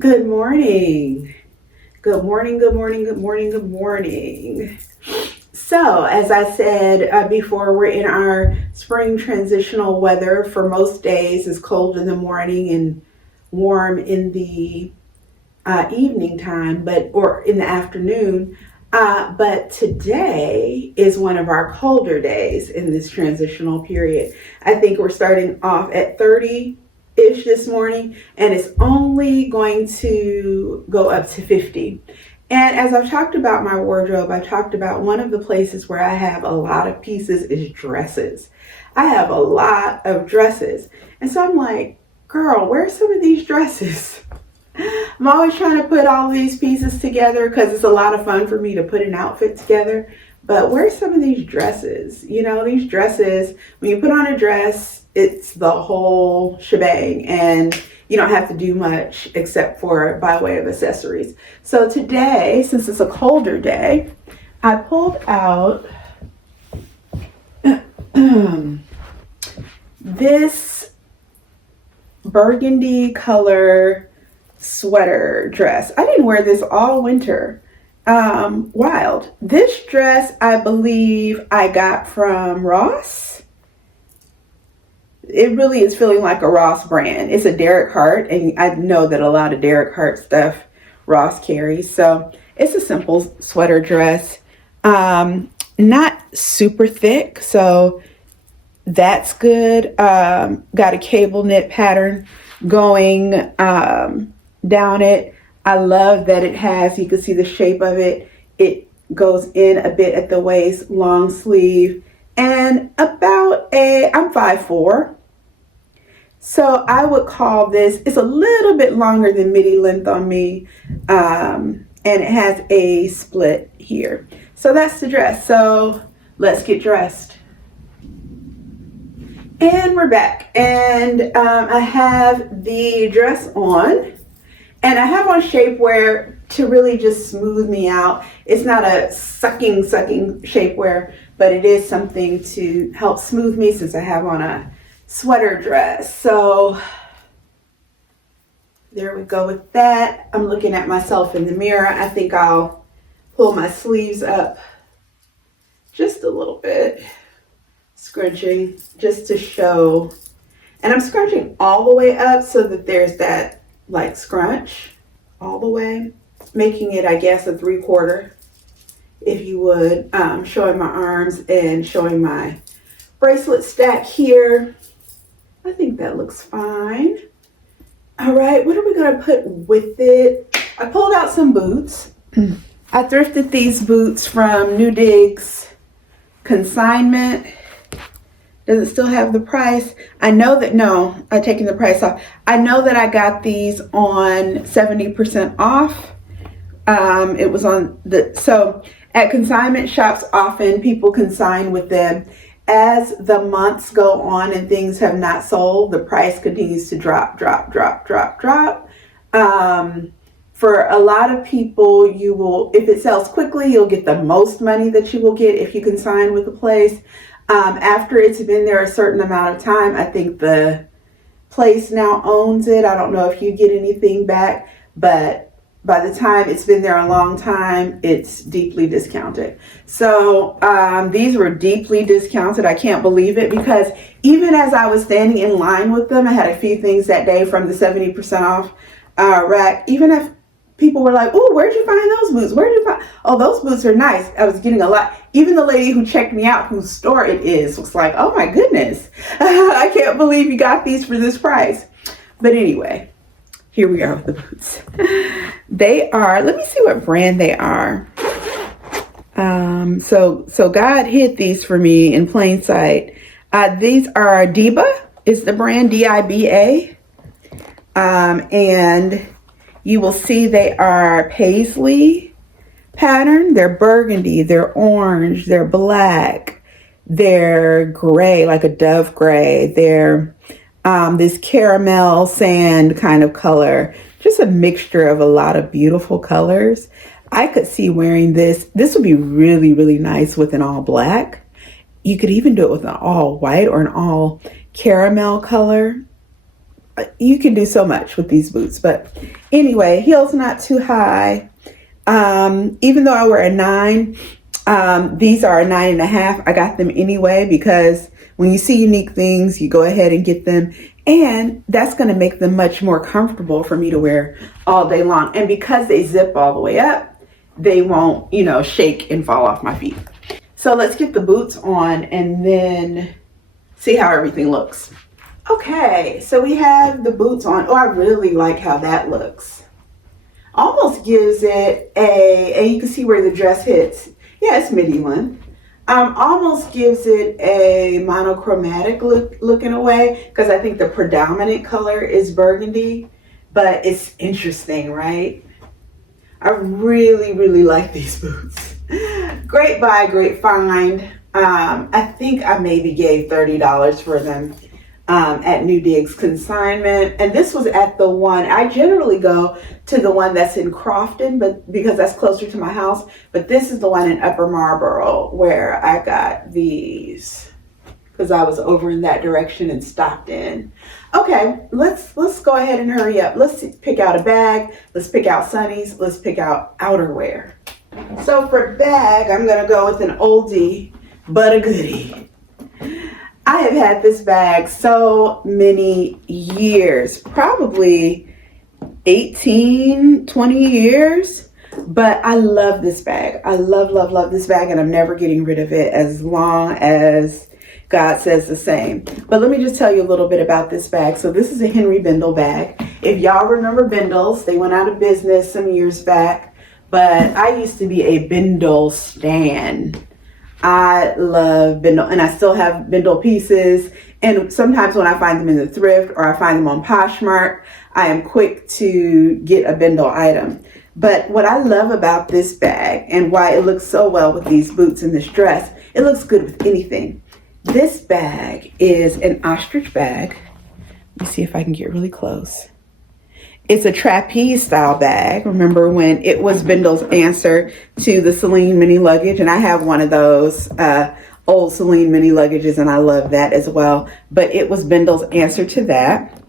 Good morning. Good morning, good morning, good morning, good morning. So, as I said before, we're in our spring transitional weather. For most days, it's cold in the morning and warm in the evening time, or in the afternoon. But today is one of our colder days in this transitional period. I think we're starting off at 30-ish this morning, and it's only going to go up to 50. And as I've talked about my wardrobe, I talked about one of the places where I have a lot of pieces is dresses. I have a lot of dresses. And so I'm like, girl, where's some of these dresses? I'm always trying to put all these pieces together because it's a lot of fun for me to put an outfit together. But where's some of these dresses? You know, these dresses, when you put on a dress, it's the whole shebang, and you don't have to do much except for by way of accessories. So today, since it's a colder day, I pulled out this burgundy color sweater dress. I didn't wear this all winter. Wild. This dress, I believe I got from Ross. It really is feeling like a Ross brand. It's a Derek Hart, and I know that a lot of Derek Hart stuff Ross carries. So it's a simple sweater dress. Not super thick, so that's good. Got a cable knit pattern going down it. I love that it has, you can see the shape of it. It goes in a bit at the waist, long sleeve, and I'm 5'4". So I would call this, it's a little bit longer than midi length on me. And it has a split here. So that's the dress. So let's get dressed. And we're back. And I have the dress on. And I have on shapewear to really just smooth me out. It's not a sucking shapewear, but it is something to help smooth me since I have on a sweater dress. So there we go with that. I'm looking at myself in the mirror. I think I'll pull my sleeves up just a little bit, scrunching just to show. And I'm scrunching all the way up so that there's that like scrunch all the way, making it, I guess, a 3/4, if you would, showing my arms and showing my bracelet stack here. I think that looks fine. All right, what are we gonna put with it? I pulled out some boots. I thrifted these boots from New Digs consignment. Does it still have the price? I know that, no, I've taken the price off. I know that I got these on 70% off. It was on so at consignment shops, often people consign with them. As the months go on and things have not sold, the price continues to drop. For a lot of people, you will, if it sells quickly, you'll get the most money that you will get if you consign with the place. After it's been there a certain amount of time, I think the place now owns it. I don't know if you get anything back, but by the time it's been there a long time, it's deeply discounted. So these were deeply discounted. I can't believe it, because even as I was standing in line with them, I had a few things that day from the 70% off rack. Even if people were like, "Oh, where'd you find those boots? Where'd you find? Oh, those boots are nice." I was getting a lot. Even the lady who checked me out, whose store it is, was like, "Oh my goodness, I can't believe you got these for this price." But anyway, here we are with the boots. They are, let me see what brand they are. So God hid these for me in plain sight. These are Diba, is the brand, Diba. And you will see they are Paisley pattern. They're burgundy, they're orange, they're black, they're gray, like a dove gray. They're this caramel sand kind of color. Just a mixture of a lot of beautiful colors. I could see wearing this. This would be really, really nice with an all black. You could even do it with an all white or an all caramel color. you can do so much with these boots. But anyway, heels not too high. Even though I wear a 9, these are a 9.5. I got them anyway because when you see unique things, you go ahead and get them. And that's going to make them much more comfortable for me to wear all day long. And because they zip all the way up, they won't, you know, shake and fall off my feet. So let's get the boots on and then see how everything looks. Okay, so we have the boots on. Oh, I really like how that looks. Almost gives it and you can see where the dress hits. Yeah, it's midi one. Almost gives it a monochromatic look in a way, because I think the predominant color is burgundy, but it's interesting, right? I really, really like these boots. Great buy, great find. I think I maybe gave $30 for them at New Digs consignment, and this was at the one. I generally go to the one that's in Crofton, but because that's closer to my house. But this is the one in Upper Marlboro where I got these because I was over in that direction and stopped in. Okay, let's go ahead and hurry up. Let's pick out a bag. Let's pick out sunnies. Let's pick out outerwear. So for bag, I'm gonna go with an oldie but a goodie. I have had this bag so many years, probably 18, 20 years, but I love this bag. I love this bag, and I'm never getting rid of it as long as God says the same. But let me just tell you a little bit about this bag. So this is a Henri Bendel bag. If y'all remember Bendels, they went out of business some years back, but I used to be a Bendel stan. I love Bendel, and I still have Bendel pieces. And sometimes when I find them in the thrift or I find them on Poshmark, I am quick to get a Bendel item. But what I love about this bag and why it looks so well with these boots and this dress, it looks good with anything. This bag is an Ostrich bag. Let me see if I can get really close. It's a trapeze style bag. Remember when it was Bendel's answer to the Celine mini luggage? And I have one of those old Celine mini luggages, and I love that as well. But it was Bendel's answer to that.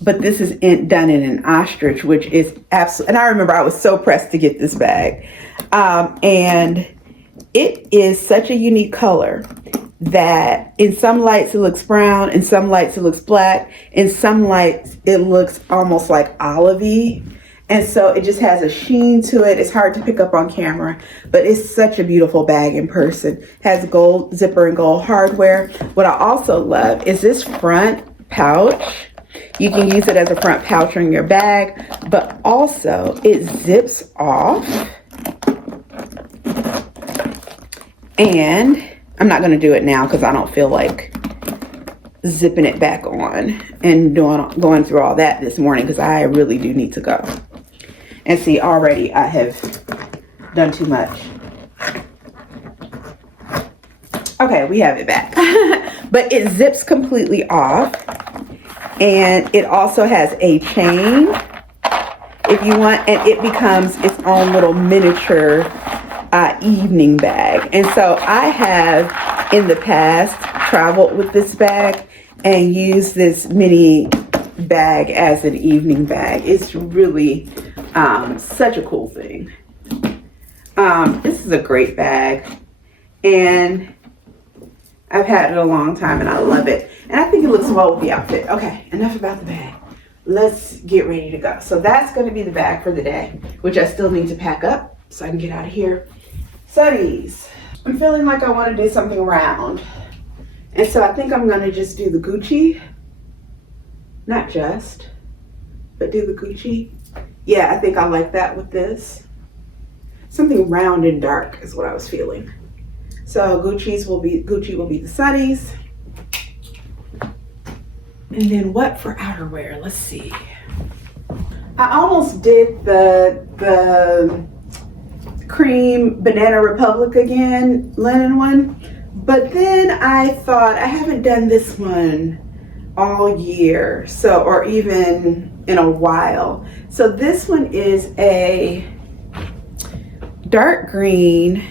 But this is done in an Ostrich, which is absolutely, and I remember I was so pressed to get this bag. And it is such a unique color that in some lights it looks brown, in some lights it looks black, in some lights it looks almost like olivey, and so it just has a sheen to it. It's hard to pick up on camera, but it's such a beautiful bag in person. Has gold zipper and gold hardware. What I also love is this front pouch. You can use it as a front pouch on your bag, but also it zips off, and I'm not going to do it now because I don't feel like zipping it back on and going through all that this morning, because I really do need to go. And see, already I have done too much. Okay, we have it back. But it zips completely off, and it also has a chain if you want, and it becomes its own little miniature evening bag. And so I have in the past traveled with this bag and used this mini bag as an evening bag. It's really such a cool thing. This is a great bag, and I've had it a long time and I love it, and I think it looks well with the outfit. Okay, enough about the bag. Let's get ready to go. So that's going to be the bag for the day, which I still need to pack up so I can get out of here. Sunnies. I'm feeling like I want to do something round, and so I think I'm going to just do the Gucci. Not just, but do the Gucci. Yeah, I think I like that with this. Something round and dark is what I was feeling. So Gucci will be the sunnies. And then what for outerwear? Let's see. I almost did the cream Banana Republic again, linen one. But then I thought I haven't done this one all year, so, or even in a while. So this one is a dark green,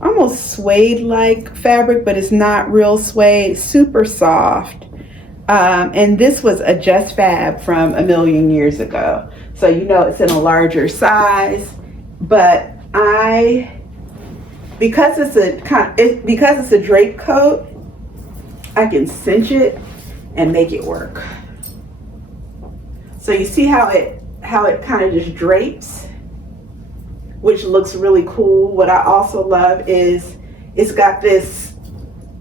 almost suede-like fabric, but it's not real suede, super soft. And this was a Just Fab from a million years ago. So you know it's in a larger size. But because it's a drape coat, I can cinch it and make it work. So you see how it kind of just drapes, which looks really cool. What I also love is it's got this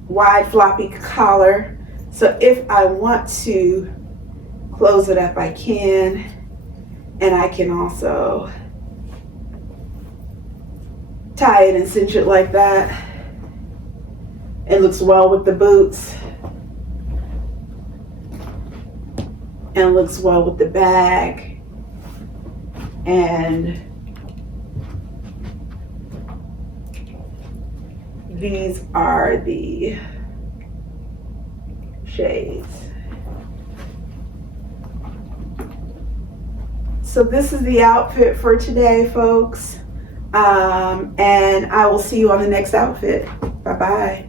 wide floppy collar. So if I want to close it up, I can. And I can also tie it and cinch it like that. It looks well with the boots. And looks well with the bag. And these are the shades. So this is the outfit for today, folks. And I will see you on the next outfit. Bye-bye.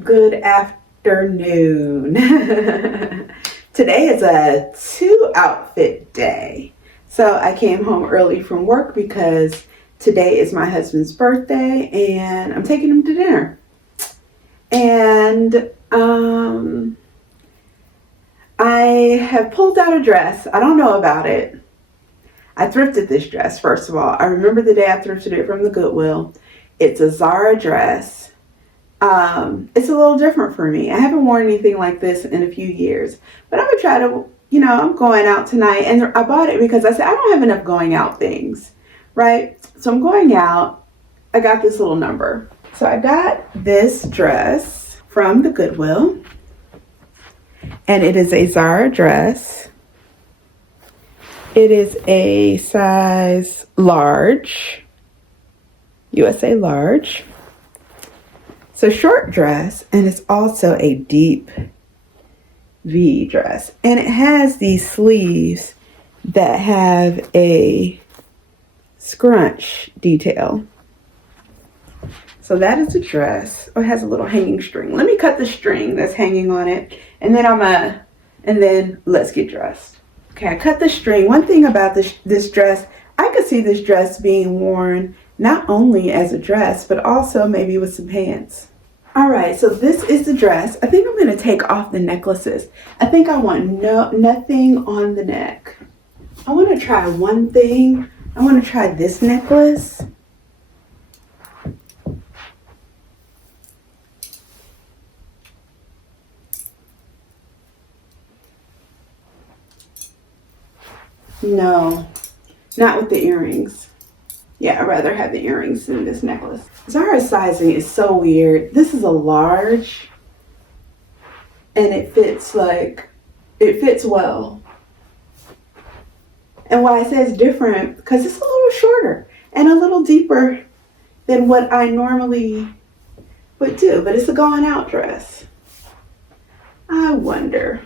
Good afternoon. Today is a 2-outfit day. So I came home early from work because today is my husband's birthday and I'm taking him to dinner. And I have pulled out a dress. I don't know about it. I thrifted this dress, first of all. I remember the day I thrifted it from the Goodwill. It's a Zara dress. It's a little different for me. I haven't worn anything like this in a few years. But I'm going to try to, I'm going out tonight. And I bought it because I said, I don't have enough going out things, right? So I'm going out. I got this little number. So I got this dress from the Goodwill. And it is a Zara dress. It is a size large, USA large. It's a short dress, and it's also a deep V dress. And it has these sleeves that have a scrunch detail. So that is a dress. Oh, it has a little hanging string. Let me cut the string that's hanging on it, and then let's get dressed. Okay, I cut the string. One thing about this dress, I could see this dress being worn not only as a dress, but also maybe with some pants. All right, so this is the dress. I think I'm going to take off the necklaces. I think I want nothing on the neck. I want to try one thing. I want to try this necklace. No, not with the earrings. Yeah, I'd rather have the earrings than this necklace. Zara's sizing is so weird. This is a large, and it fits well. And why I say it's different, because it's a little shorter and a little deeper than what I normally would do, but it's a going out dress. I wonder,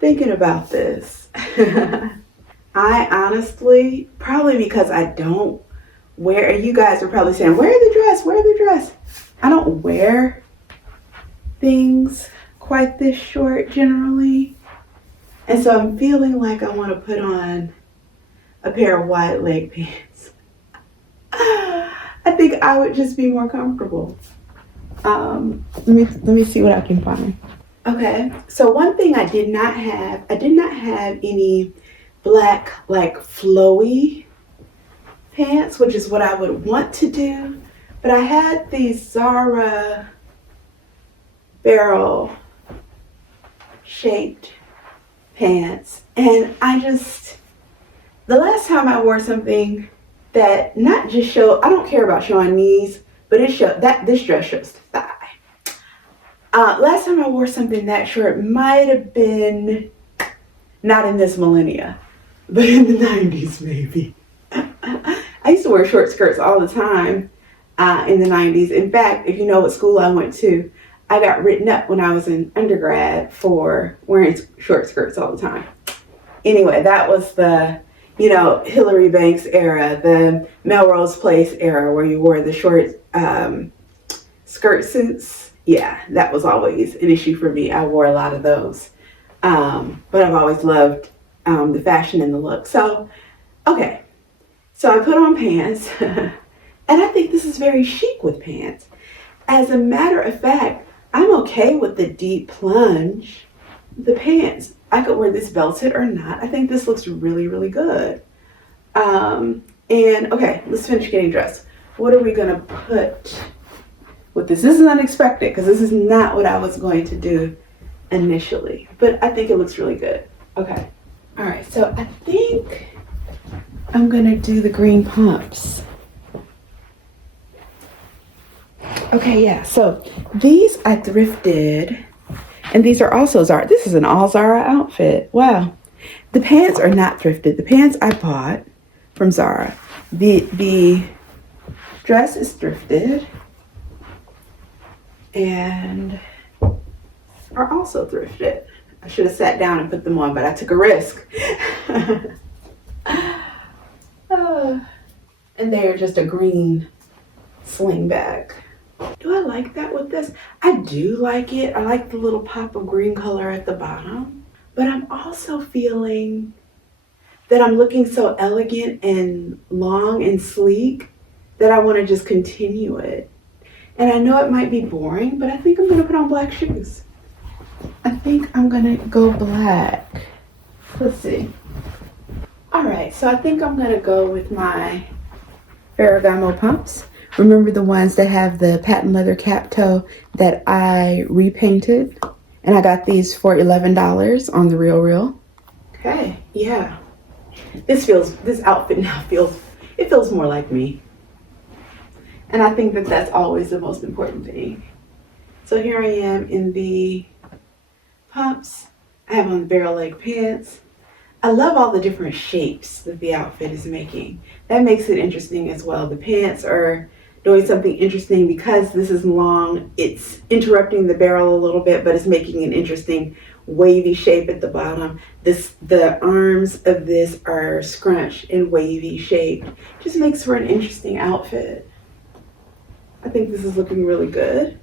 thinking about this. I honestly, probably because I don't wear, you guys are probably saying, wear the dress. I don't wear things quite this short generally. And so I'm feeling like I want to put on a pair of wide leg pants. I think I would just be more comfortable. Let me see what I can find. Okay, so one thing I did not have any black, like flowy pants, which is what I would want to do. But I had these Zara barrel shaped pants. And the last time I wore something that not just showed, I don't care about showing knees, but this dress shows the thigh. Last time I wore something that short might have been not in this millennia, but in the 90s maybe. I used to wear short skirts all the time in the 90s. In fact, if you know what school I went to, I got written up when I was in undergrad for wearing short skirts all the time. Anyway, that was the, Hillary Banks era, the Melrose Place era, where you wore the short skirt suits. yeah, that was always an issue for me. I wore a lot of those. But I've always loved the fashion and the look. So, okay. So I put on pants. And I think this is very chic with pants. As a matter of fact, I'm okay with the deep plunge. The pants, I could wear this belted or not. I think this looks really, really good. And okay, let's finish getting dressed. What are we gonna put with this? This is unexpected because this is not what I was going to do initially, but I think it looks really good. Okay. All right, so I think I'm gonna do the green pumps. Okay, yeah, so these I thrifted, and these are also Zara. This is an all Zara outfit. Wow. The pants are not thrifted. The pants I bought from Zara. The dress is thrifted and are also thrifted. I should have sat down and put them on, but I took a risk. And they're just a green sling bag. Do I like that with this? I do like it. I like the little pop of green color at the bottom, but I'm also feeling that I'm looking so elegant and long and sleek that I want to just continue it. And I know it might be boring, but I think I'm going to put on black shoes. I think I'm going to go black. Let's see. All right, so I think I'm going to go with my Ferragamo pumps. Remember the ones that have the patent leather cap toe that I repainted? And I got these for $11 on the Real. Okay, yeah. This outfit now feels more like me. And I think that that's always the most important thing. So here I am in the pumps. I have on the barrel leg pants. I love all the different shapes that the outfit is making. That makes it interesting as well. The pants are doing something interesting because this is long. It's interrupting the barrel a little bit, but it's making an interesting wavy shape at the bottom. The arms of this are scrunched and wavy shaped. Just makes for an interesting outfit. I think this is looking really good.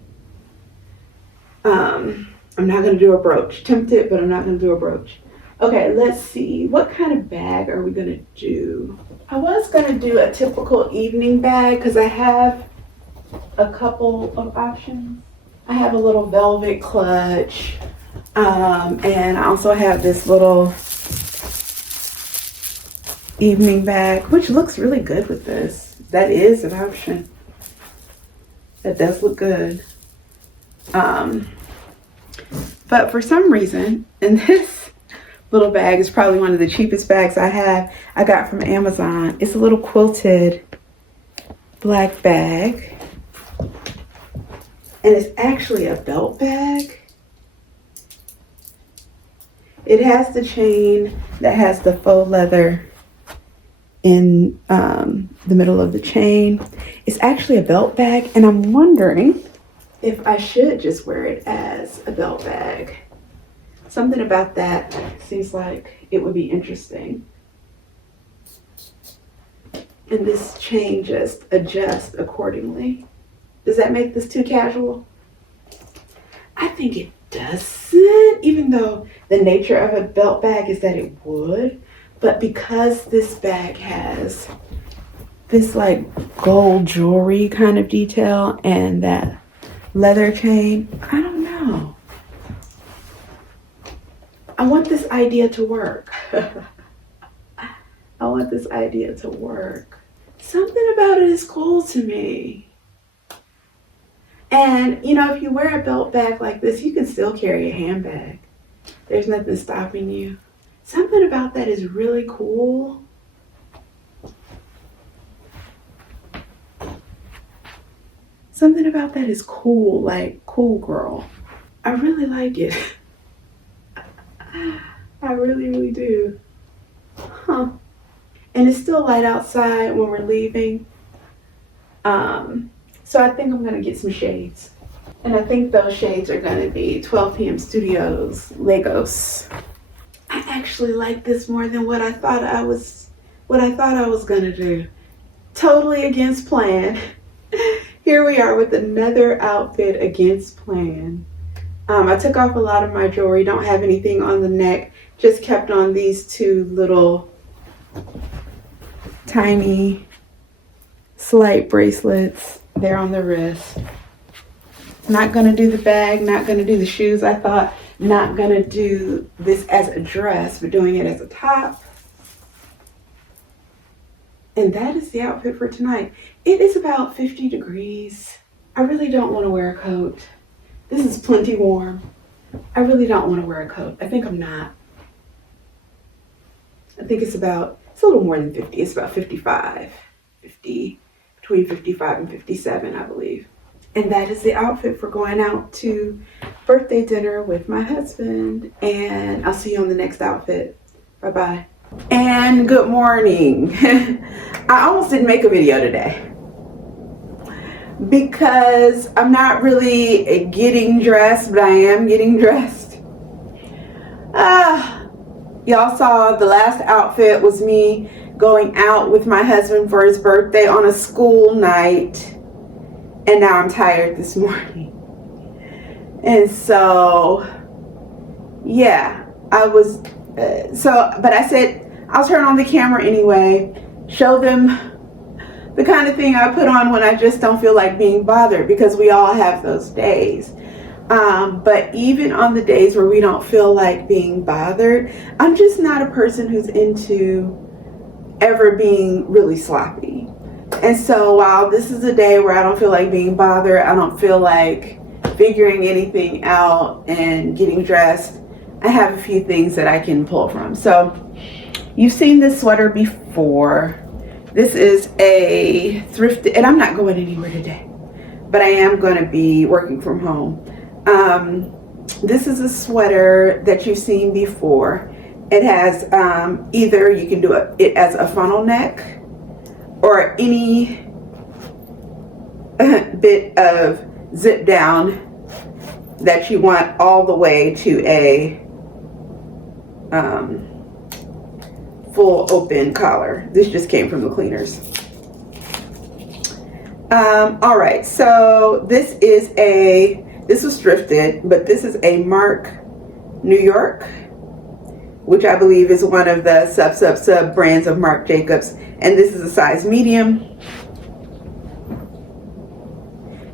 I'm not gonna do a brooch. Tempted, but I'm not gonna do a brooch. Okay, let's see. What kind of bag are we gonna do? I was gonna do a typical evening bag because I have a couple of options. I have a little velvet clutch, and I also have this little evening bag, which looks really good with this. That is an option. That does look good. But for some reason, and this little bag is probably one of the cheapest bags I got from Amazon. It's a little quilted black bag. And it's actually a belt bag. It has the chain that has the faux leather in the middle of the chain. It's actually a belt bag, and I'm wondering if I should just wear it as a belt bag. Something about that seems like it would be interesting. And this chain just adjusts accordingly. Does that make this too casual? I think it doesn't, even though the nature of a belt bag is that it would. But because this bag has this like gold jewelry kind of detail and that leather chain, I don't know. I want this idea to work. I want this idea to work. Something about it is cool to me. And, you know, if you wear a belt bag like this, you can still carry a handbag. There's nothing stopping you. Something about that is really cool. Something about that is cool, like cool girl. I really like it. I really, really do. Huh. And it's still light outside when we're leaving. So I think I'm gonna get some shades. And I think those shades are gonna be 12 p.m. Studios Lagos. I actually like this more than what I thought I was gonna do. Totally against plan. Here we are with another outfit against plan. I took off a lot of my jewelry, don't have anything on the neck, just kept on these two little tiny slight bracelets. They're on the wrist. Not gonna do the bag, not gonna do the shoes. I thought not gonna do this as a dress, but doing it as a top. And that is the outfit for tonight. It is about 50 degrees. I really don't want to wear a coat. This is plenty warm. I really don't want to wear a coat. I think I'm not. I think it's a little more than 50. It's about 55, 50, between 55 and 57, I believe. And that is the outfit for going out to birthday dinner with my husband. And I'll see you on the next outfit. Bye-bye. And good morning. I almost didn't make a video today because I'm not really getting dressed, but I am getting dressed. Y'all saw the last outfit was me going out with my husband for his birthday on a school night, and now I'm tired this morning. And so yeah, but I said I'll turn on the camera anyway, show them the kind of thing I put on when I just don't feel like being bothered, because we all have those days. But even on the days where we don't feel like being bothered, I'm just not a person who's into ever being really sloppy. And so while this is a day where I don't feel like being bothered, I don't feel like figuring anything out and getting dressed, I have a few things that I can pull from. So you've seen this sweater before. This is a thrifted, and I'm not going anywhere today, but I am going to be working from home. This is a sweater that you've seen before. It has either you can do it as a funnel neck or any bit of zip down that you want all the way to a full open collar. This just came from the cleaners. All right, so this was thrifted, but this is a Mark New York, which I believe is one of the sub brands of Marc Jacobs, and this is a size medium.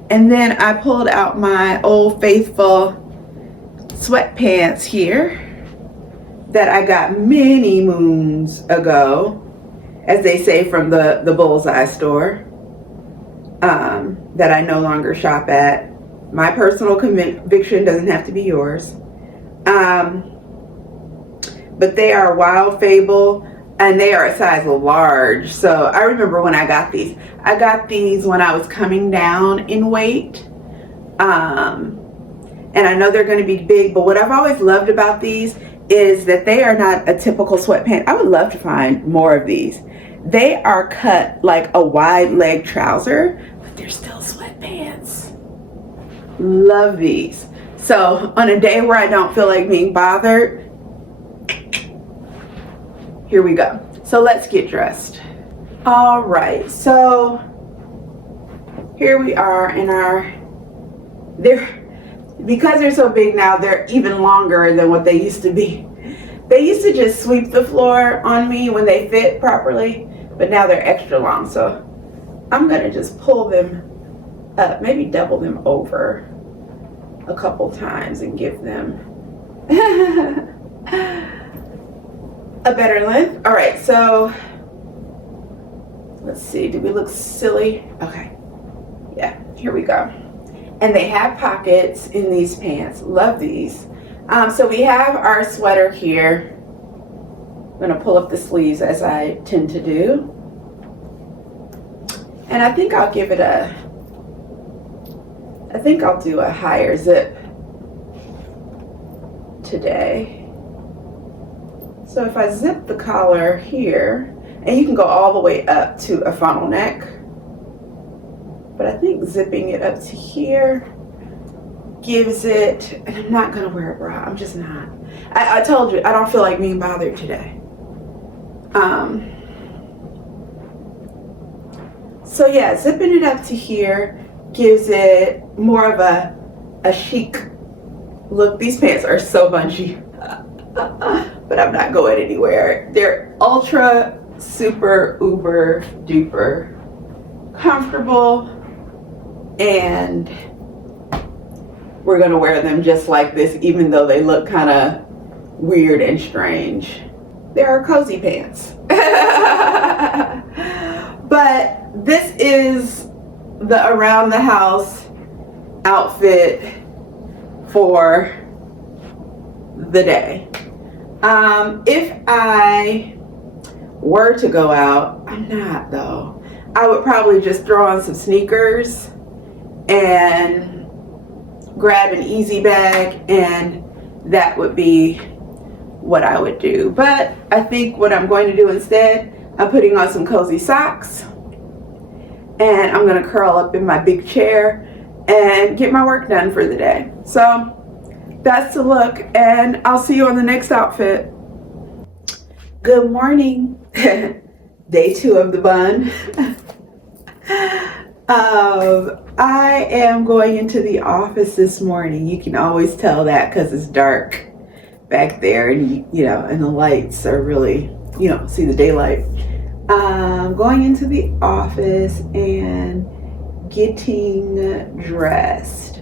And then I pulled out my Old Faithful sweatpants here that I got many moons ago, as they say, from the Bullseye store, that I no longer shop at. My personal conviction doesn't have to be yours. But they are Wild Fable, and they are a size large. So I remember when I got these. I got these when I was coming down in weight. And I know they're going to be big, but what I've always loved about these is that they are not a typical sweatpant. I would love to find more of these. They are cut like a wide leg trouser, but they're still sweatpants. Love these. So on a day where I don't feel like being bothered, here we go. So let's get dressed. All right, so here we are in because they're so big now, they're even longer than what they used to be. They used to just sweep the floor on me when they fit properly, but now they're extra long. So I'm gonna just pull them up, maybe double them over a couple times and give them a better length. All right, so let's see, did we look silly? Okay, yeah, here we go. And they have pockets in these pants. Love these. So we have our sweater here. I'm gonna pull up the sleeves as I tend to do. And I think I'll do a higher zip today. So if I zip the collar here, and you can go all the way up to a funnel neck, but I think zipping it up to here gives it, and I'm not gonna wear a bra, I'm just not. I told you, I don't feel like being bothered today. So yeah, zipping it up to here, gives it more of a chic look. These pants are so bunchy, but I'm not going anywhere. They're ultra, super, uber, duper comfortable, and we're gonna wear them just like this, even though they look kind of weird and strange. They are cozy pants. But this is the around the house outfit for the day. If I were to go out, I'm not though, I would probably just throw on some sneakers and grab an easy bag, and that would be what I would do. But I think what I'm going to do instead, I'm putting on some cozy socks, and I'm going to curl up in my big chair and get my work done for the day. So that's the look, and I'll see you on the next outfit. Good morning. Day 2 of the bun. I am going into the office this morning. You can always tell that because it's dark back there, and you know, and the lights are really, you know, see the daylight. Going into the office and getting dressed.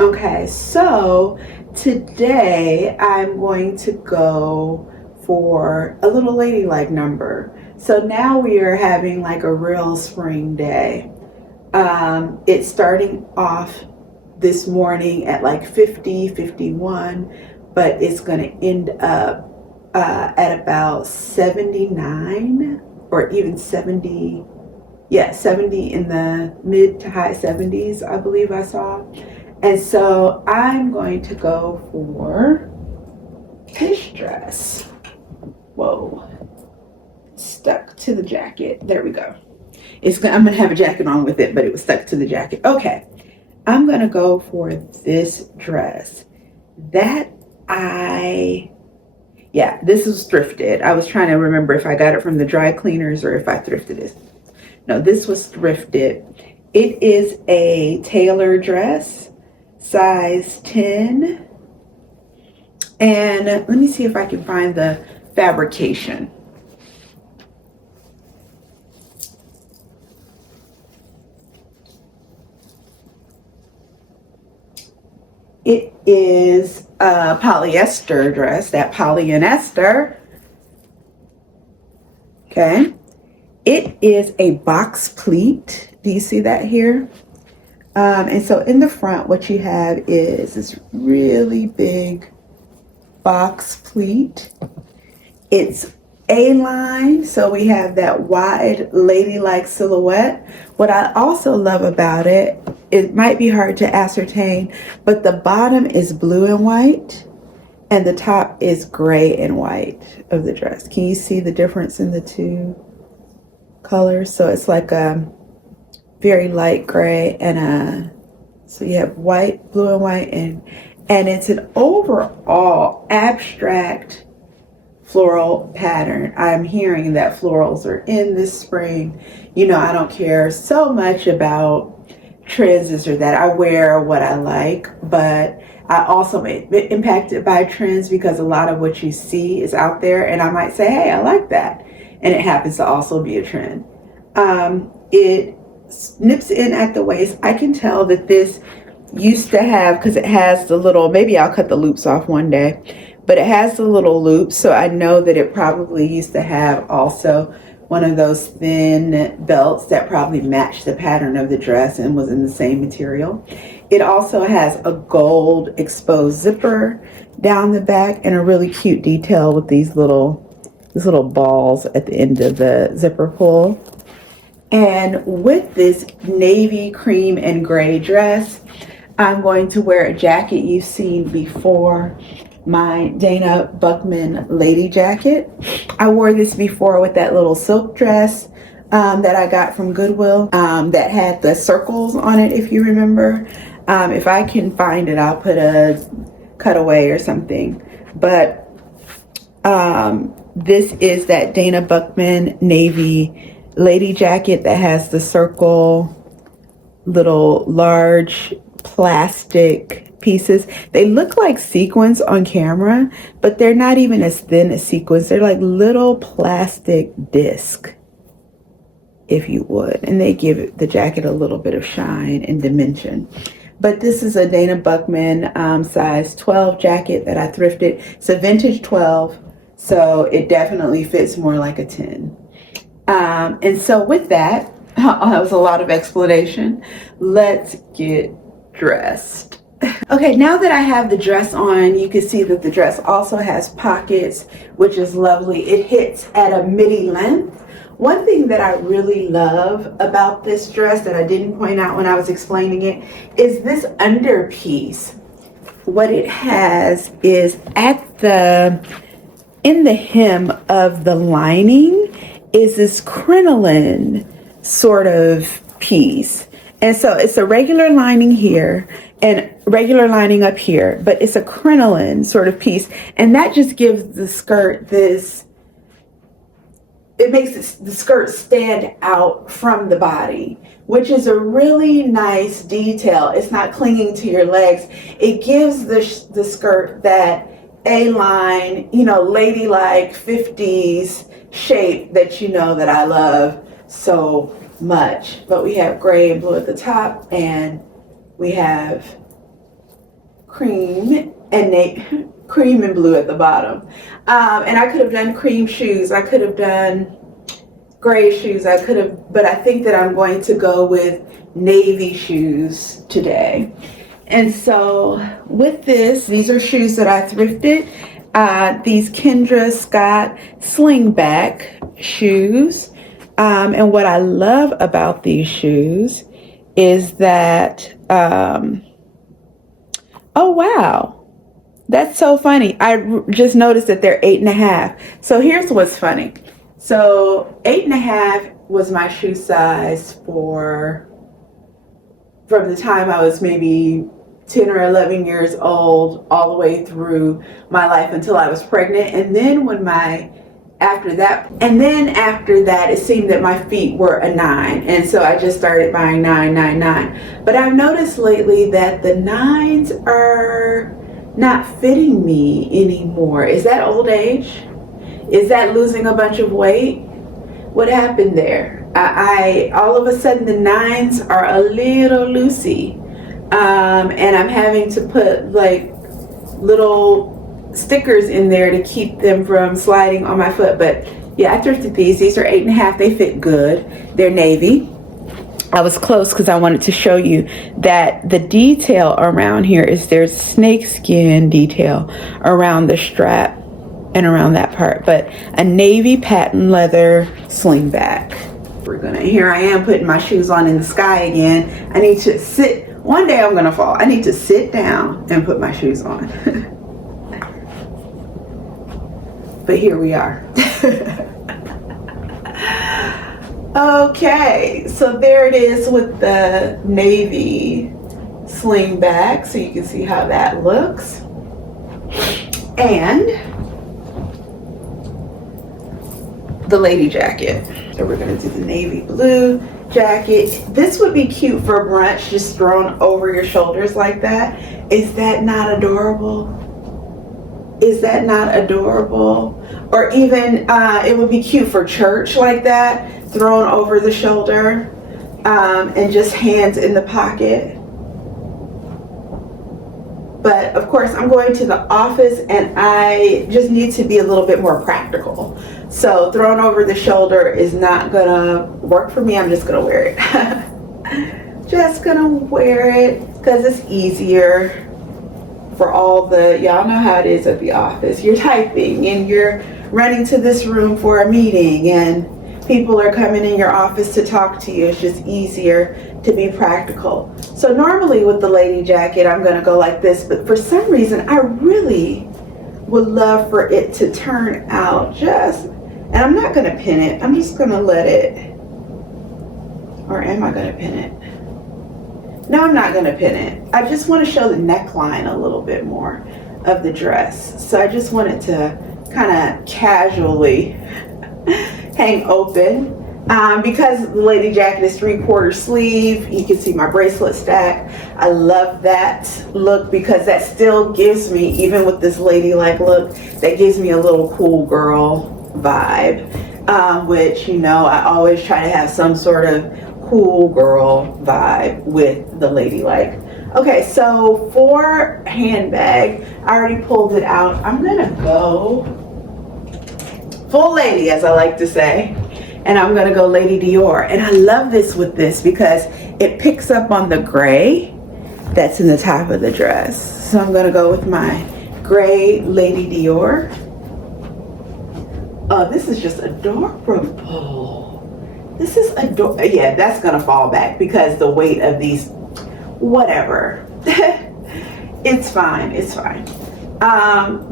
Okay, so today I'm going to go for a little ladylike number. So now we are having like a real spring day. It's starting off this morning at like 50, 51, but it's going to end up at about 79 or even 70. Yeah, 70 in the mid to high 70s, I believe I saw. And so I'm going to go for this dress. Whoa, stuck to the jacket. There we go. I'm gonna have a jacket on with it, but it was stuck to the jacket. Okay, I'm gonna go for this dress. This was thrifted. I was trying to remember if I got it from the dry cleaners or if I thrifted it. No, this was thrifted. It is a tailor dress, size 10. And let me see if I can find the fabrication. It is a polyester dress, that polyester. Okay. It is a box pleat. Do you see that here? And so in the front, what you have is this really big box pleat. It's A-line, so we have that wide ladylike silhouette. What I also love about it, it might be hard to ascertain, but the bottom is blue and white and the top is gray and white of the dress. Can you see the difference in the two colors? So it's like a very light gray and so you have white, blue and white, and it's an overall abstract floral pattern. I'm hearing that florals are in this spring. You know, I don't care so much about trends this or that. I wear what I like, but I also am impacted by trends because a lot of what you see is out there, and I might say, hey, I like that, and it happens to also be a trend. It nips in at the waist. I can tell that this used to have, because it has the little, maybe I'll cut the loops off one day, but it has the little loops, so I know that it probably used to have also one of those thin belts that probably matched the pattern of the dress and was in the same material. It also has a gold exposed zipper down the back and a really cute detail with these little balls at the end of the zipper pull. And with this navy, cream, and gray dress, I'm going to wear a jacket you've seen before, my Dana Buckman lady jacket. I wore this before with that little silk dress that I got from Goodwill that had the circles on it, if you remember. If I can find it, I'll put a cutaway or something. But this is that Dana Buckman navy lady jacket that has the circle little large plastic pieces. They look like sequins on camera, but they're not even as thin as sequins. They're like little plastic disc, if you would, and they give the jacket a little bit of shine and dimension. But this is a Dana Buckman size 12 jacket that I thrifted. It's a vintage 12, so it definitely fits more like a 10. And so with that, that was a lot of explanation. Let's get dressed. Okay, now that I have the dress on, you can see that the dress also has pockets, which is lovely. It hits at a midi length. One thing that I really love about this dress that I didn't point out when I was explaining it is this under piece. What it has is in the hem of the lining is this crinoline sort of piece. And so it's a regular lining here and regular lining up here, but it's a crinoline sort of piece. And that just gives the skirt this, it makes the skirt stand out from the body, which is a really nice detail. It's not clinging to your legs. It gives the skirt that A-line, ladylike 50s shape that that I love so much. But we have gray and blue at the top, and we have cream and blue at the bottom. And I could have done cream shoes. I could have done gray shoes. But I think that I'm going to go with navy shoes today. And so with these are shoes that I thrifted. These Kendra Scott slingback shoes. And what I love about these shoes is that, oh wow, that's so funny. I just noticed that they're 8.5. So here's what's funny. So 8.5 was my shoe size from the time I was maybe 10 or 11 years old all the way through my life until I was pregnant. And then after that, it seemed that my feet were a 9. And so I just started buying 9, 9, 9. But I've noticed lately that the 9s are not fitting me anymore. Is that old age? Is that losing a bunch of weight? What happened there? I all of a sudden the 9s are a little loosey. And I'm having to put like little stickers in there to keep them from sliding on my foot. But yeah, I thrifted these. These are 8.5. They fit good. They're navy. I was close because I wanted to show you that the detail around here is there's snakeskin detail around the strap and around that part, but a navy patent leather slingback. Here I am putting my shoes on in the sky again. I need to sit. One day I'm gonna fall. I need to sit down and put my shoes on. But here we are. Okay, so there it is with the navy slingback, so you can see how that looks. And the lady jacket. So we're gonna do the navy blue jacket. This would be cute for brunch, just thrown over your shoulders like that. Is that not adorable? Is that not adorable? Or even it would be cute for church like that, thrown over the shoulder, and just hands in the pocket. But of course I'm going to the office and I just need to be a little bit more practical. So thrown over the shoulder is not gonna work for me. I'm just gonna wear it. Just gonna wear it because it's easier for y'all know how it is at the office. You're typing and you're running to this room for a meeting and people are coming in your office to talk to you. It's just easier to be practical. So normally with the lady jacket, I'm gonna go like this, but for some reason, I really would love for it to turn out and I'm not gonna pin it. I'm just gonna let it, or am I gonna pin it? No, I'm not gonna pin it. I just wanna show the neckline a little bit more of the dress. So I just want it to kind of casually hang open Because the lady jacket is 3/4 sleeve, you can see my bracelet stack. I love that look because that still gives me, even with this ladylike look, that gives me a little cool girl vibe, which, you know, I always try to have some sort of cool girl vibe with the ladylike. Okay, so for handbag, I already pulled it out. I'm gonna go full lady, as I like to say. And I'm gonna go Lady Dior. And I love this with this because it picks up on the gray that's in the top of the dress. So I'm gonna go with my gray Lady Dior. Oh, this is just adorable. This is adorable. Yeah, that's gonna fall back because the weight of these, whatever. It's fine, it's fine.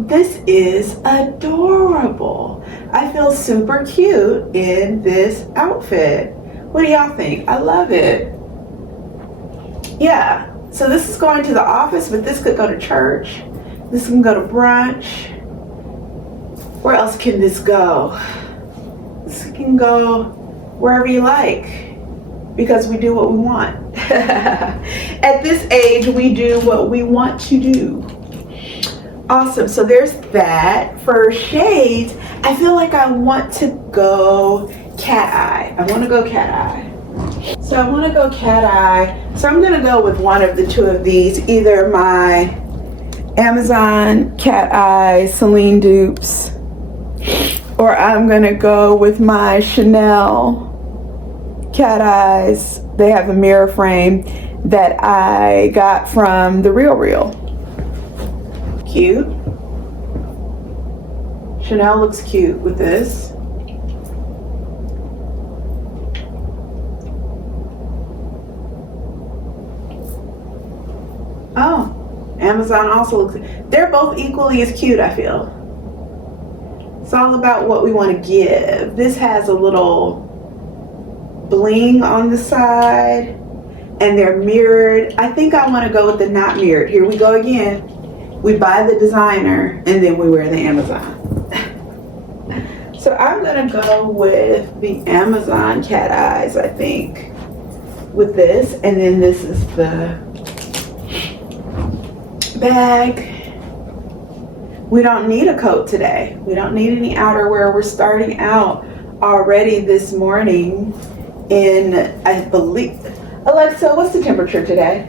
This is adorable. I feel super cute in this outfit. What do y'all think? I love it. Yeah, so this is going to the office, but this could go to church. This can go to brunch. Where else can this go? This can go wherever you like, because we do what we want. At this age, we do what we want to do. Awesome, so there's that. For shades, I feel like I want to go cat eye. I want to go cat eye. So I want to go cat eye. So I'm going to go with one of the two of these, either my Amazon cat eye Celine dupes, or I'm going to go with my Chanel cat eyes. They have a mirror frame that I got from the Real. Cute. Chanel looks cute with this. Oh, Amazon also looks, they're both equally as cute, I feel. It's all about what we want to give. This has a little bling on the side and they're mirrored. I think I want to go with the not mirrored. Here we go again. We buy the designer and then we wear the Amazon. So I'm gonna go with the Amazon cat eyes, I think, with this. And then this is the bag. We don't need a coat today. We don't need any outerwear. We're starting out already this morning in, I believe, Alexa, what's the temperature today?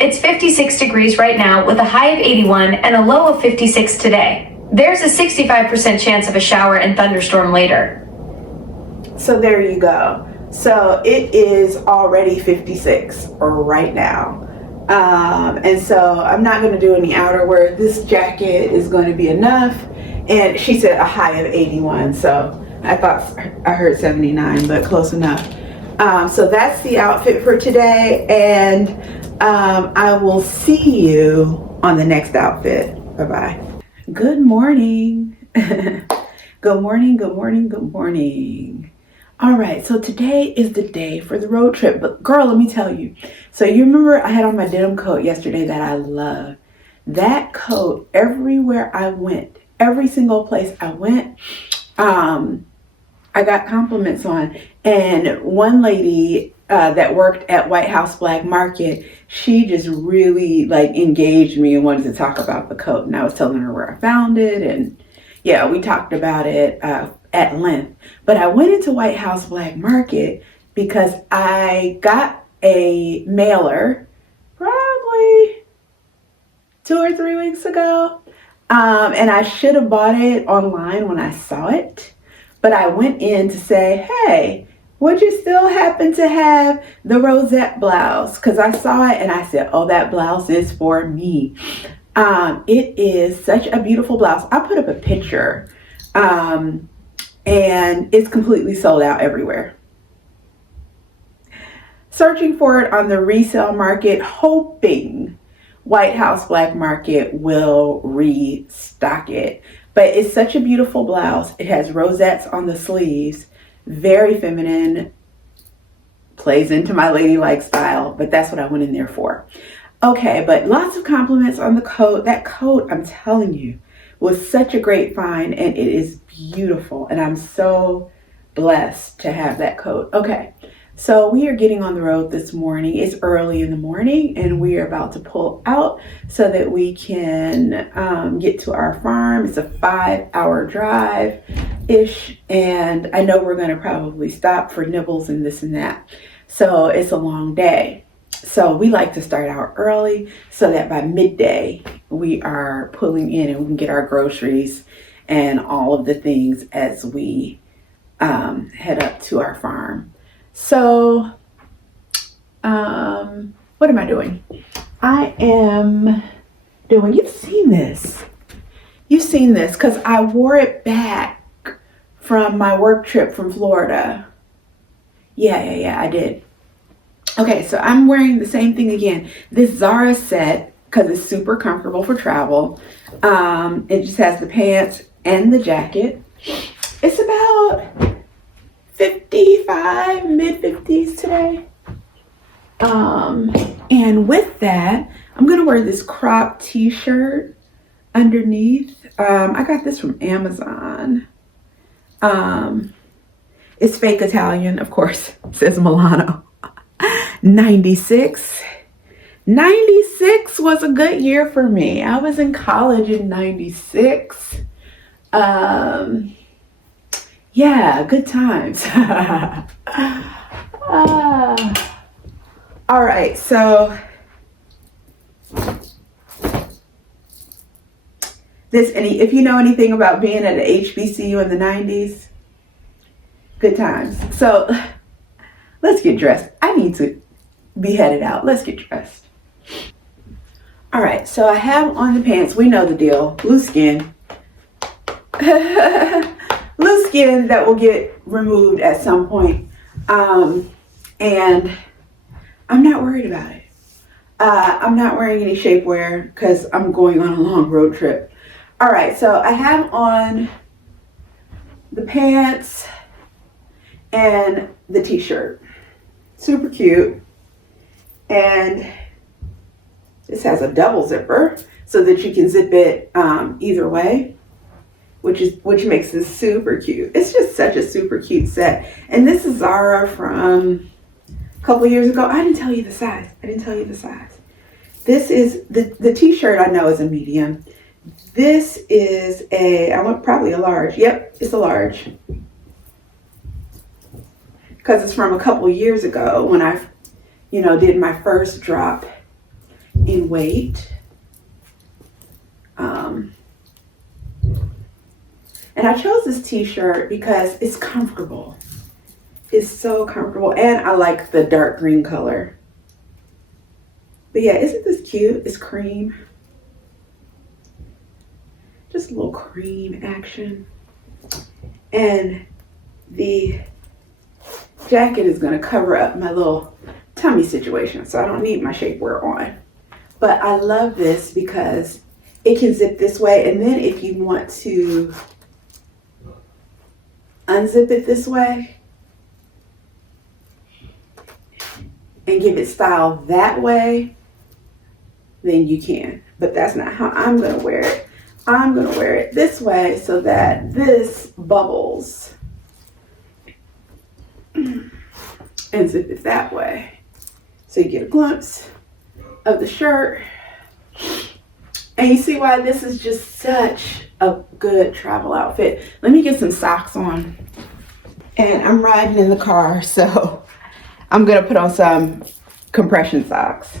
It's 56 degrees right now with a high of 81 and a low of 56 today. There's a 65% chance of a shower and thunderstorm later. So there you go. So it is already 56 right now. And so I'm not going to do any outerwear. This jacket is going to be enough. And she said a high of 81. So I thought I heard 79, but close enough. So that's the outfit for today. And I will see you on the next outfit. Bye-bye. Good morning. Good morning, good morning, good morning. All right, so today is the day for the road trip. But girl, let me tell you. So you remember I had on my denim coat yesterday that I love. That coat, everywhere I went, every single place I went, I got compliments on. And one lady that worked at White House Black Market, she just really like engaged me and wanted to talk about the coat. And I was telling her where I found it, and yeah, we talked about it at length. But I went into White House Black Market because I got a mailer probably 2 or 3 weeks ago, and I should have bought it online when I saw it. But I went in to say, hey, would you still happen to have the rosette blouse? Because I saw it and I said, oh, that blouse is for me. It is such a beautiful blouse. I put up a picture and it's completely sold out everywhere. Searching for it on the resale market, hoping White House Black Market will restock it. But it's such a beautiful blouse. It has rosettes on the sleeves. Very feminine, plays into my ladylike style, but that's what I went in there for. Okay, but lots of compliments on the coat. That coat, I'm telling you, was such a great find, and it is beautiful. And I'm so blessed to have that coat. Okay, so we are getting on the road this morning. It's early in the morning and we are about to pull out so that we can get to our farm. It's a 5-hour drive ish, and I know we're going to probably stop for nibbles and this and that. So it's a long day. So we like to start out early so that by midday we are pulling in and we can get our groceries and all of the things as we head up to our farm. So what am I doing? I am doing, you've seen this because I wore it back from my work trip from Florida. Yeah, I did. Okay, so I'm wearing the same thing again. This Zara set, because it's super comfortable for travel. It just has the pants and the jacket. It's about 55, mid-50s today. And with that, I'm going to wear this crop t-shirt underneath. I got this from Amazon. It's fake Italian, of course. It says Milano. 96 was a good year for me. I was in college in 96. Yeah, good times. All right, so if you know anything about being at a HBCU in the 90s, good times. So let's get dressed. I need to be headed out. Let's get dressed. All right, so I have on the pants. We know the deal. Loose skin. Loose skin that will get removed at some point. And I'm not worried about it. I'm not wearing any shapewear because I'm going on a long road trip. All right, so I have on the pants and the t-shirt. Super cute. And this has a double zipper so that you can zip it either way, which makes this super cute. It's just such a super cute set. And this is Zara from a couple years ago. I didn't tell you the size. This is the t-shirt I know is a medium. This is probably a large. Yep, it's a large. Because it's from a couple years ago when I did my first drop in weight. And I chose this t-shirt because it's comfortable. It's so comfortable. And I like the dark green color. But yeah, isn't this cute? It's cream. Just a little cream action. And the jacket is going to cover up my little tummy situation, so I don't need my shapewear on. But I love this because it can zip this way, and then if you want to unzip it this way and give it style that way, then you can. But that's not how I'm going to wear it. I'm going to wear it this way so that this bubbles and zip it that way. So you get a glimpse of the shirt. And you see why this is just such a good travel outfit. Let me get some socks on. And I'm riding in the car, so I'm going to put on some compression socks.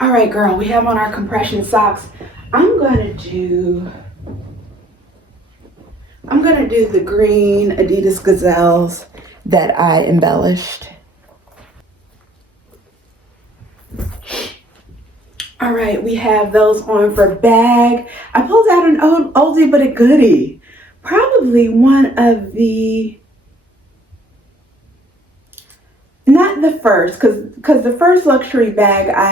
All right, girl, we have on our compression socks. I'm gonna do the green Adidas Gazelles that I embellished. All right, we have those on for bag. I pulled out an oldie but a goodie. Probably one of the, not the first, because the first luxury bag I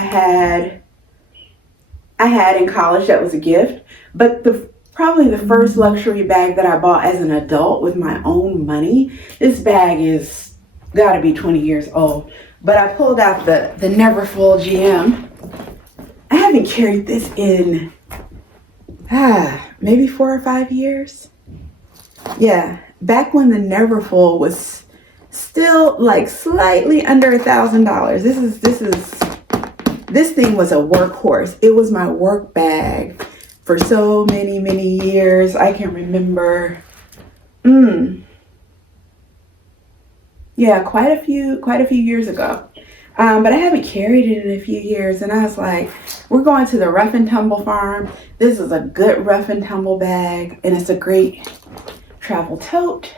had in college that was a gift, but probably the first luxury bag that I bought as an adult with my own money. This bag is gotta be 20 years old, but I pulled out the Neverfull GM. I haven't carried this in, maybe 4 or 5 years. Yeah, back when the Neverfull was still like slightly under $1,000. This thing was a workhorse. It was my work bag for so many years. I can remember. Yeah, quite a few years ago. But I haven't carried it in a few years, and I was like, we're going to the Rough and Tumble farm. This is a good Rough and Tumble bag, and it's a great travel tote.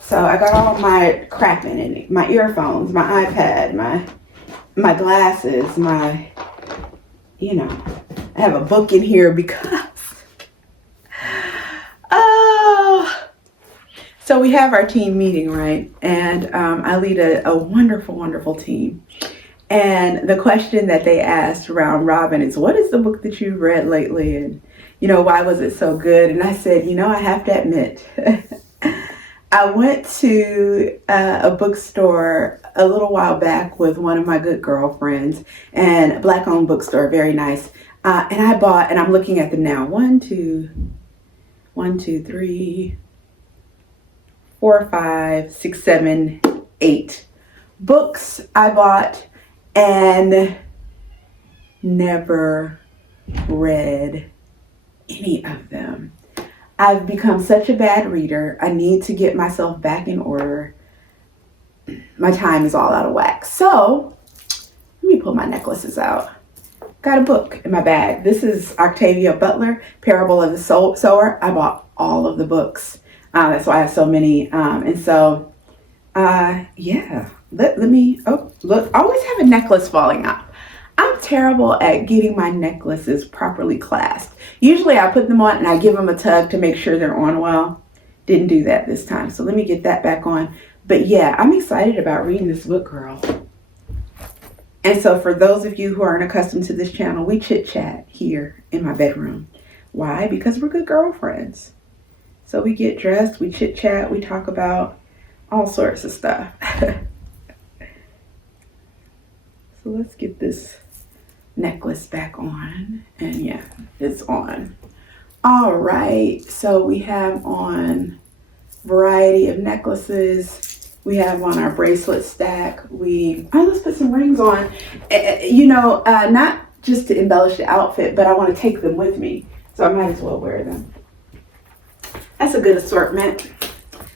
So I got all my crap in it, my earphones, my iPad, my glasses, I have a book in here because, so we have our team meeting, right? And I lead a wonderful team. And the question that they asked around Robin is, what is the book that you've read lately? And, why was it so good? And I said, I have to admit, I went to a bookstore a little while back with one of my good girlfriends, and a Black-owned bookstore, very nice. And I bought, and I'm looking at them now, 1, 2, 3, 4, 5, 6, 7, 8 books I bought and never read any of them. I've become such a bad reader. I need to get myself back in order. My time is all out of whack. So let me pull my necklaces out. Got a book in my bag. This is Octavia Butler, Parable of the Sower. I bought all of the books. That's why I have so many. Yeah. Let me, look, I always have a necklace falling out. I'm terrible at getting my necklaces properly clasped. Usually I put them on and I give them a tug to make sure they're on well. Didn't do that this time. So let me get that back on. But yeah, I'm excited about reading this book, girl. And so for those of you who aren't accustomed to this channel, we chit chat here in my bedroom. Why? Because we're good girlfriends. So we get dressed, we chit chat, we talk about all sorts of stuff. So let's get this necklace back on. And yeah, it's on. All right, so we have on variety of necklaces. We have on our bracelet stack. Let's put some rings on. Not just to embellish the outfit, but I want to take them with me. So I might as well wear them. That's a good assortment.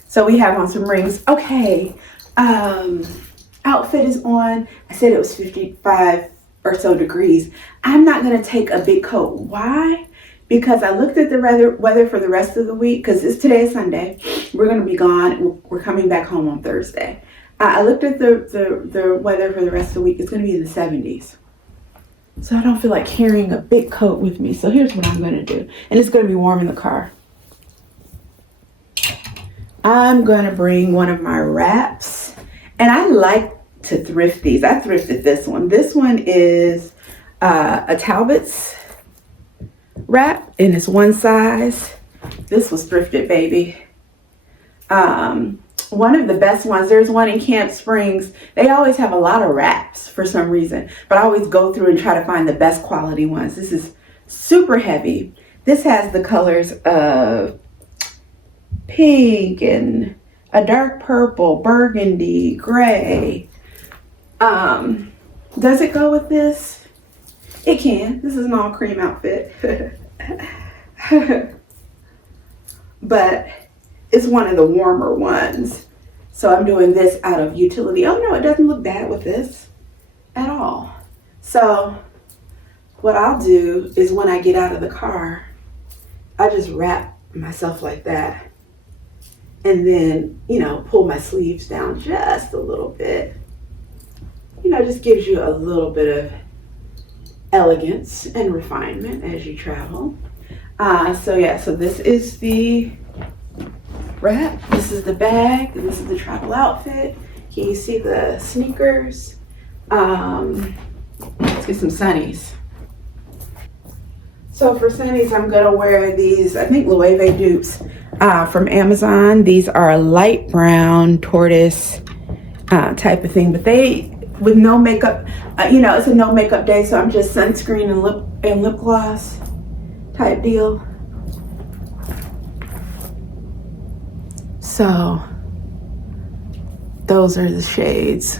So we have on some rings. Okay, outfit is on. I said it was 55 or so degrees. I'm not gonna take a big coat. Why? Because I looked at the weather for the rest of the week, because today is Sunday. We're gonna be gone. We're coming back home on Thursday. I looked at the weather for the rest of the week. It's gonna be in the 70s. So I don't feel like carrying a big coat with me. So here's what I'm gonna do. And it's gonna be warm in the car. I'm gonna bring one of my wraps. And I like to thrift these. I thrifted this one. This one is a Talbot's wrap, and it's one size. This was thrifted, baby. One of the best ones, there's one in Camp Springs. They always have a lot of wraps for some reason, but I always go through and try to find the best quality ones. This is super heavy. This has the colors of pink and a dark purple, burgundy, gray. Does it go with this? It can. This is an all cream outfit. But it's one of the warmer ones. So I'm doing this out of utility. Oh no, it doesn't look bad with this at all. So what I'll do is when I get out of the car, I just wrap myself like that. And then, pull my sleeves down just a little bit. Just gives you a little bit of elegance and refinement as you travel. So this is the wrap. This is the bag. This is the travel outfit. Can you see the sneakers? Let's get some sunnies. So for sunnies, I'm gonna wear these, I think Loewe dupes from Amazon. These are a light brown tortoise type of thing, but they, with no makeup, it's a no makeup day, so I'm just sunscreen and lip gloss type deal. So those are the shades.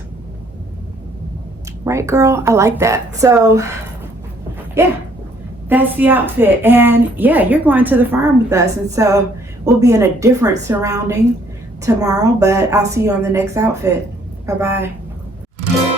Right, girl? I like that. So yeah, that's the outfit. And yeah, you're going to the farm with us. And so we'll be in a different surrounding tomorrow, but I'll see you on the next outfit. Bye-bye.